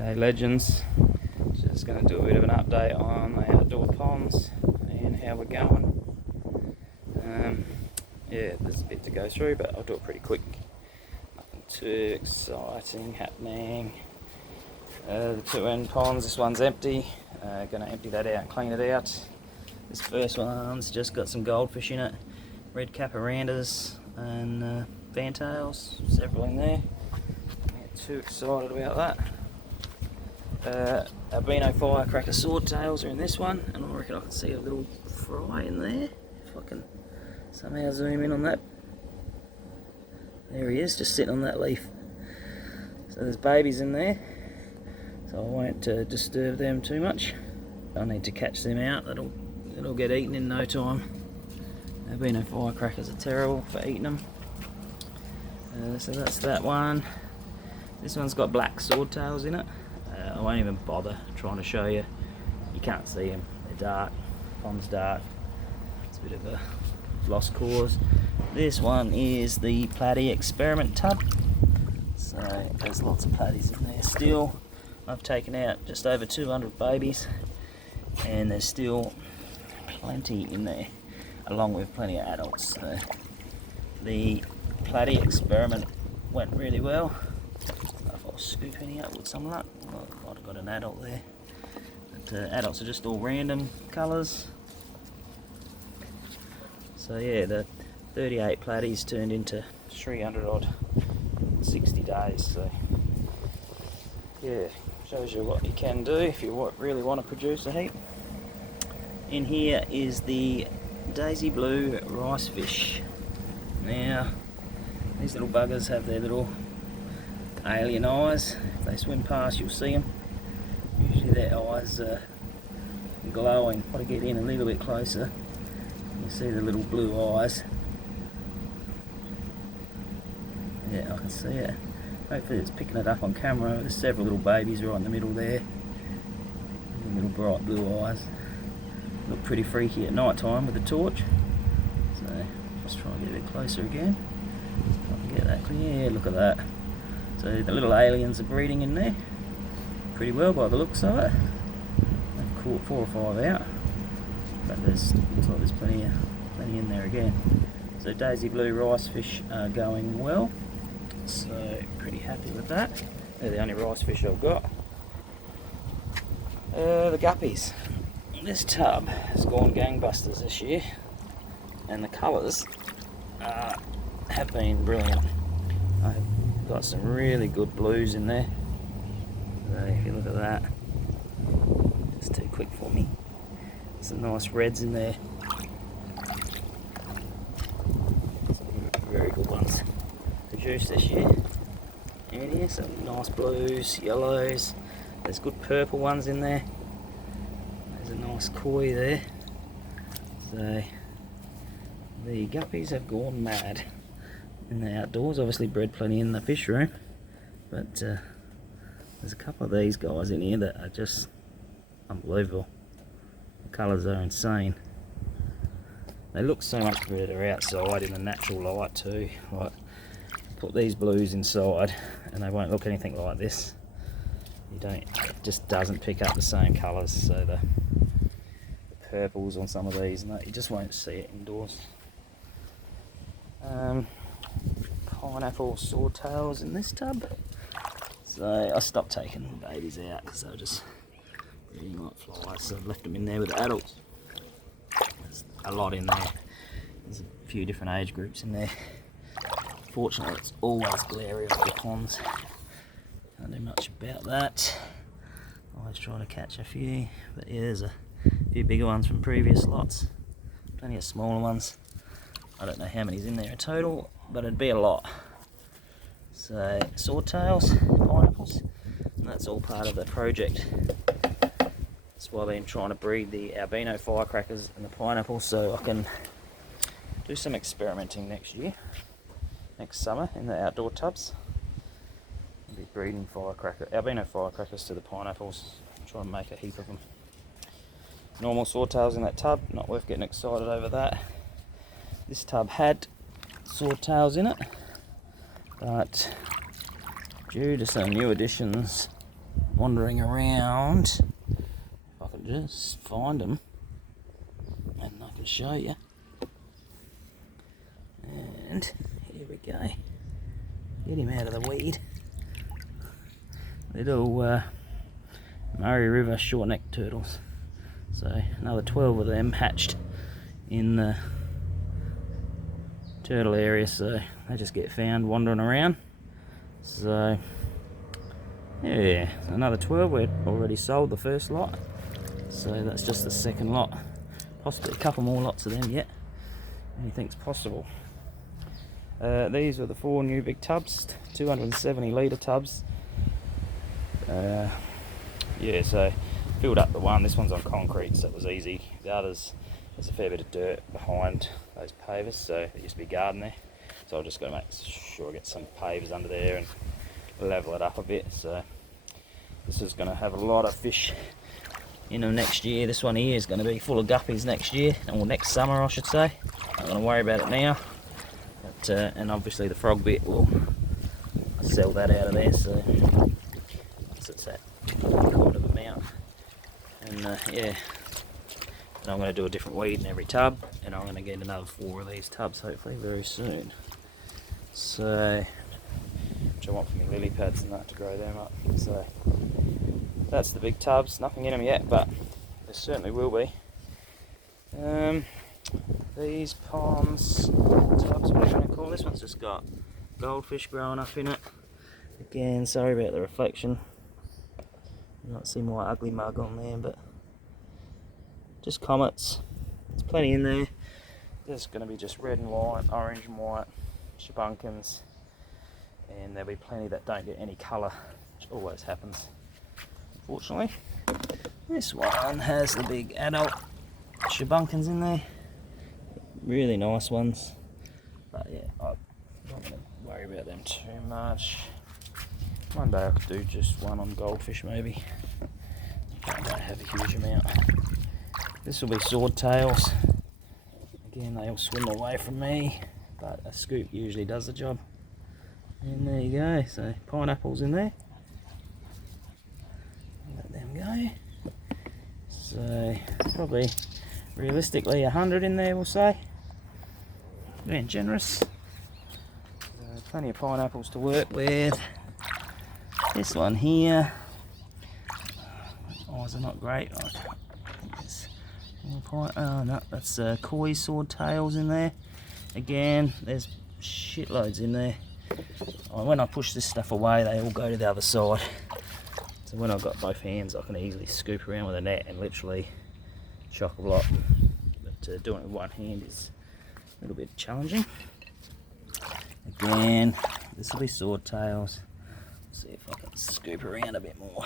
G'day legends, just going to do a bit of an update on the outdoor ponds and how we're going. Yeah, there's a bit to go through, but I'll do it pretty quick. Nothing too exciting happening. The two end ponds, this one's empty. Going to empty that out and clean it out. This first one's just got some goldfish in it, red caparandas and fantails, several in there. Not too excited about that. Albino firecracker swordtails are in this one, and I reckon I can see a little fry in there, if I can somehow zoom in on that. There he is, just sitting on that leaf. So there's babies in there, so I won't disturb them too much. I need to catch them out, it'll get eaten in no time. Albino firecrackers are terrible for eating them. So that's that one. This one's got black swordtails in it. I won't even bother trying to show you. You can't see them. They're dark. Pond's dark. It's a bit of a lost cause. This one is the platy experiment tub. So there's lots of platies in there still. I've taken out just over 200 babies, and there's still plenty in there, along with plenty of adults. So the platy experiment went really well. If I'll scoop any up with some luck. Might have got an adult there. But adults are just all random colours. So yeah, the 38 platies turned into 300 odd in 60 days. So yeah, shows you what you can do if you really want to produce a heap. In here is the daisy blue rice fish. Now, these little buggers have their little alien eyes. If they swim past, you'll see them. Usually their eyes are glowing. Got to get in a little bit closer. You see the little blue eyes. Yeah, I can see it. Hopefully it's picking it up on camera. There's several little babies right in the middle there. Little bright blue eyes. Look pretty freaky at night time with the torch. So let's try and get a bit closer again. If I can get that clear. Yeah, look at that. So the little aliens are breeding in there pretty well by the looks of it. I've caught 4 or 5 out, but looks like there's plenty in there again. So daisy blue rice fish are going well, so pretty happy with that. They're the only rice fish I've got. The guppies. This tub has gone gangbusters this year, and the colours have been brilliant. I've got some really good blues in there. So if you look at that, just too quick for me. Some nice reds in there. Some very good ones produced this year. And here, some nice blues, yellows. There's good purple ones in there. There's a nice koi there. So the guppies have gone mad in the outdoors. Obviously bred plenty in the fish room, but there's a couple of these guys in here that are just unbelievable. The colours are insane. They look so much better outside in the natural light too. Like, put these blues inside and they won't look anything like this. It just doesn't pick up the same colours. So the purples on some of these, and that, you just won't see it indoors. Pineapple swordtails in this tub. So I stopped taking babies out because they were just breeding like flies, so I've left them in there with the adults. There's a lot in there. There's a few different age groups in there. Fortunately, it's always glary at the ponds. Can't do much about that. Always trying to catch a few, but yeah, there's a few bigger ones from previous lots. Plenty of smaller ones. I don't know how many's in there in total, but it'd be a lot. So swordtails, pineapples, and that's all part of the project. That's why I've been trying to breed the albino firecrackers and the pineapples, so I can do some experimenting next summer in the outdoor tubs. I'll be breeding albino firecrackers to the pineapples, try and make a heap of them. Normal swordtails in that tub, not worth getting excited over that. This tub had swordtails in it, but due to some new additions wandering around. If I can just find them, and I can show you. And here we go. Get him out of the weed. Little Murray River short-necked turtles. So another 12 of them hatched in the turtle area, so they just get found wandering around. So yeah, another 12. We've already sold the first lot, so that's just the second lot. Possibly a couple more lots of them yet. Anything's possible. These are the 4 new big tubs, 270 litre tubs. Yeah, so filled up the one. This one's on concrete, so it was easy. The others, there's a fair bit of dirt behind those pavers, so there used to be a garden there. So I've just got to make sure I get some pavers under there and level it up a bit. So this is going to have a lot of fish in them next year. This one here is going to be full of guppies next year, or next summer I should say. Not going to worry about it now. But, and obviously the frog bit will sell that out of there, so once it's that kind of amount. And yeah, and I'm going to do a different weed in every tub, and I'm going to get another 4 of these tubs hopefully very soon. So, which I want for my lily pads and that to grow them up. So that's the big tubs. Nothing in them yet, but there certainly will be. These ponds, tubs, what are you going to call this? One's just got goldfish growing up in it. Again, sorry about the reflection. You might see my ugly mug on there, but just comets. There's plenty in there. There's going to be just red and white, orange and white, shabunkins, and there'll be plenty that don't get any colour, which always happens, unfortunately. This one has the big adult shabunkins in there. Really nice ones, but yeah, I'm not going to worry about them too much. One day I could do just one on goldfish maybe. I don't have a huge amount. This will be swordtails. Again, they all swim away from me, but a scoop usually does the job. And there you go, so pineapples in there. Let them go. So probably realistically 100 in there, we'll say. Being generous. Plenty of pineapples to work with. This one here, eyes are not great. Oh no, that's koi swordtails in there. Again, there's shitloads in there. When I push this stuff away, they all go to the other side. So when I've got both hands, I can easily scoop around with a net and literally chock-a-block. But doing it with one hand is a little bit challenging. Again, this will be swordtails. See if I can scoop around a bit more.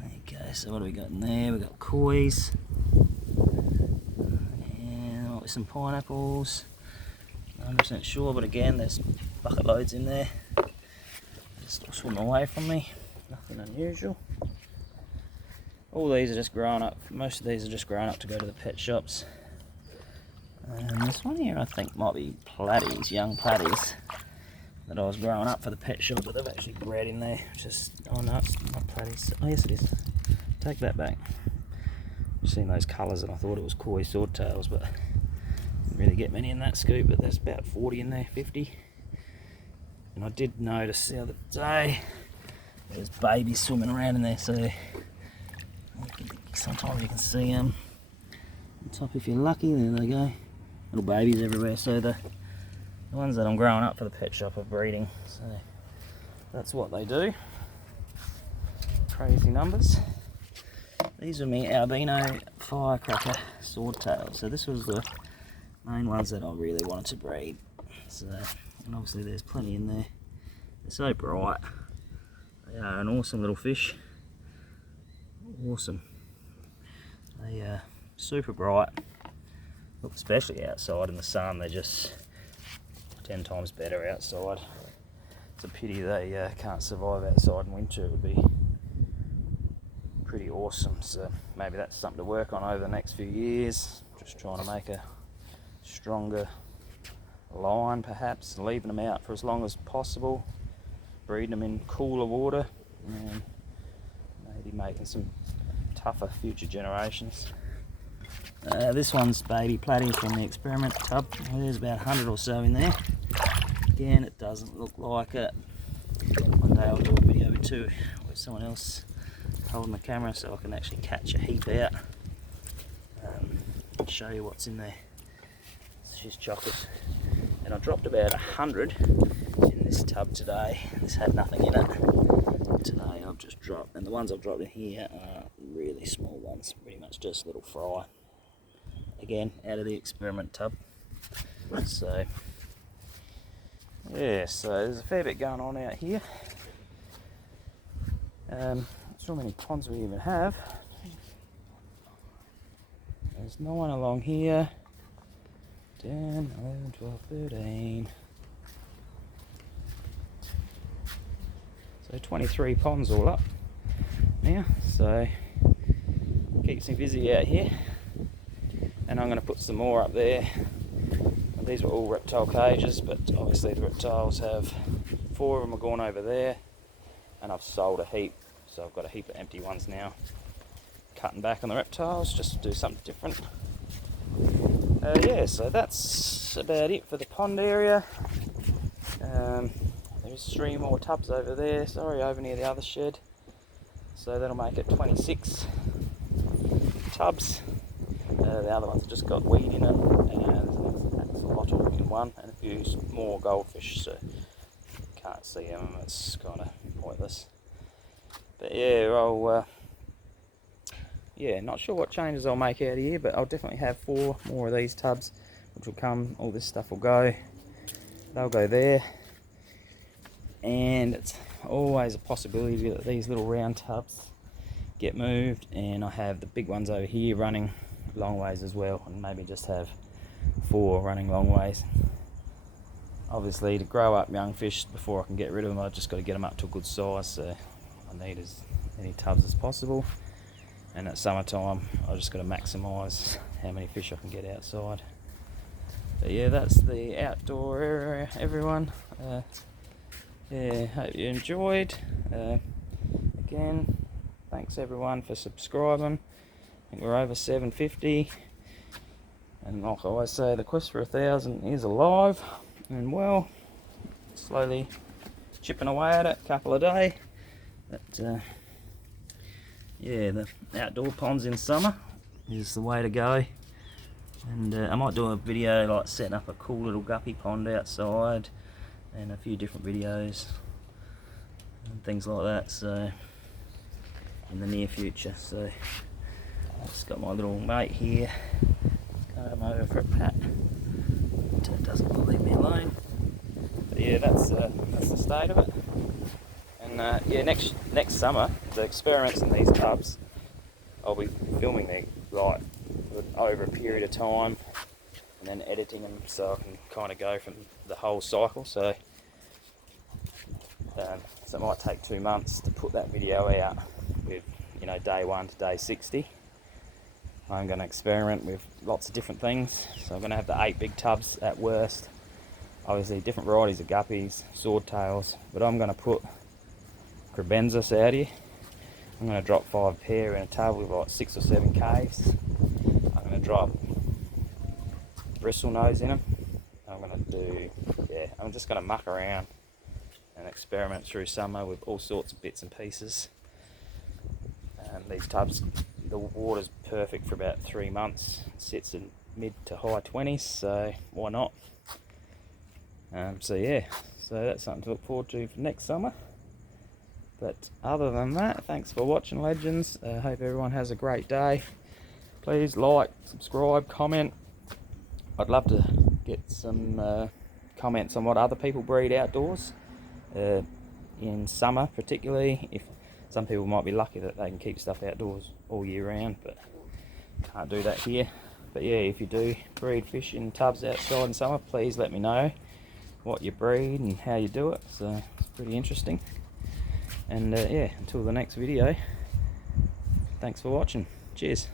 There you go. So what do we got in there? We've got kois. And with some pineapples. Not 100% sure, but again, there's bucket loads in there. Just swim away from me. Nothing unusual. All these are just growing up. Most of these are just growing up to go to the pet shops. And this one here I think might be platies, young platies, that I was growing up for the pet shop, but they've actually bred in there. Just, oh no, it's not platies. Oh yes it is. Take that back. I've seen those colours and I thought it was koi swordtails, but didn't really get many in that scoop, but there's about 40 in there, 50. And I did notice the other day there's babies swimming around in there, so sometimes you can see them on top if you're lucky. There they go, little babies everywhere. So the ones that I'm growing up for the pet shop are breeding, so that's what they do. Crazy numbers. These are my albino firecracker swordtails. So this was the main ones that I really wanted to breed. So, and obviously there's plenty in there. They're so bright. They are an awesome little fish. Awesome. They are super bright. Look, especially outside in the sun, they're just 10 times better outside. It's a pity they can't survive outside in winter. It would be pretty awesome. So maybe that's something to work on over the next few years. Just trying to make a stronger line perhaps, leaving them out for as long as possible, breeding them in cooler water, and maybe making some tougher future generations. This one's baby platy from the experiment tub. There's about 100 or so in there. Again, it doesn't look like it. One day I'll do a video too with someone else holding the camera so I can actually catch a heap out and show you what's in there. It's just chocolate. And I dropped about 100 in this tub today. This had nothing in it. Today I've just dropped, and the ones I've dropped in here are really small ones, pretty much just a little fry. Again, out of the experiment tub. So yeah, so there's a fair bit going on out here. Not sure how many ponds we even have. There's 9 along here. 10, 11, 12, 13. So 23 ponds all up now. So keeps me busy out here. And I'm going to put some more up there. These were all reptile cages, but obviously the reptiles have 4 of them are gone over there, and I've sold a heap, so I've got a heap of empty ones now. Cutting back on the reptiles just to do something different. Yeah, so that's about it for the pond area. There's 3 more tubs over there, sorry, over near the other shed. So that'll make it 26 tubs. The other ones have just got weed in it, and there's a lot in one, and a few more goldfish, so can't see them, it's kind of pointless. But yeah, I'll not sure what changes I'll make out of here, but I'll definitely have 4 more of these tubs, which will come, all this stuff will go, they'll go there, and it's always a possibility that these little round tubs get moved, and I have the big ones over here running long ways as well, and maybe just have 4 running long ways. Obviously, to grow up young fish before I can get rid of them, I've just got to get them up to a good size, so I need as many tubs as possible. And at summertime, I've just got to maximise how many fish I can get outside. But yeah, that's the outdoor area, everyone. Yeah, hope you enjoyed. Again, thanks everyone for subscribing. I think we're over 750, and like I always say, the quest for 1,000 is alive and well, slowly chipping away at it, couple a day. But yeah, the outdoor ponds in summer is the way to go. And I might do a video like setting up a cool little guppy pond outside, and a few different videos and things like that, so in the near future. So I've just got my little mate here. Let's come over for a pat. It doesn't leave me alone. But yeah, that's the state of it. And yeah, next summer, the experiments in these tubs, I'll be filming them like over a period of time, and then editing them so I can kind of go from the whole cycle. So it might take 2 months to put that video out with, you know, day 1 to day 60. I'm going to experiment with lots of different things. So I'm going to have the 8 big tubs at worst. Obviously different varieties of guppies, swordtails, but I'm going to put Crebensis out here. I'm going to drop 5 pair in a tub with like 6 or 7 caves. I'm going to drop bristlenose in them. I'm going to do, yeah, I'm just going to muck around and experiment through summer with all sorts of bits and pieces. And these tubs, the water's perfect for about 3 months. It sits in mid to high 20s, so why not? So yeah, so that's something to look forward to for next summer. But other than that, thanks for watching, legends. Hope everyone has a great day. Please like, subscribe, comment. I'd love to get some comments on what other people breed outdoors in summer, particularly. If some people might be lucky that they can keep stuff outdoors all year round, but can't do that here. But yeah, if you do breed fish in tubs outside in summer, please let me know what you breed and how you do it. So it's pretty interesting. And yeah, until the next video, thanks for watching. Cheers.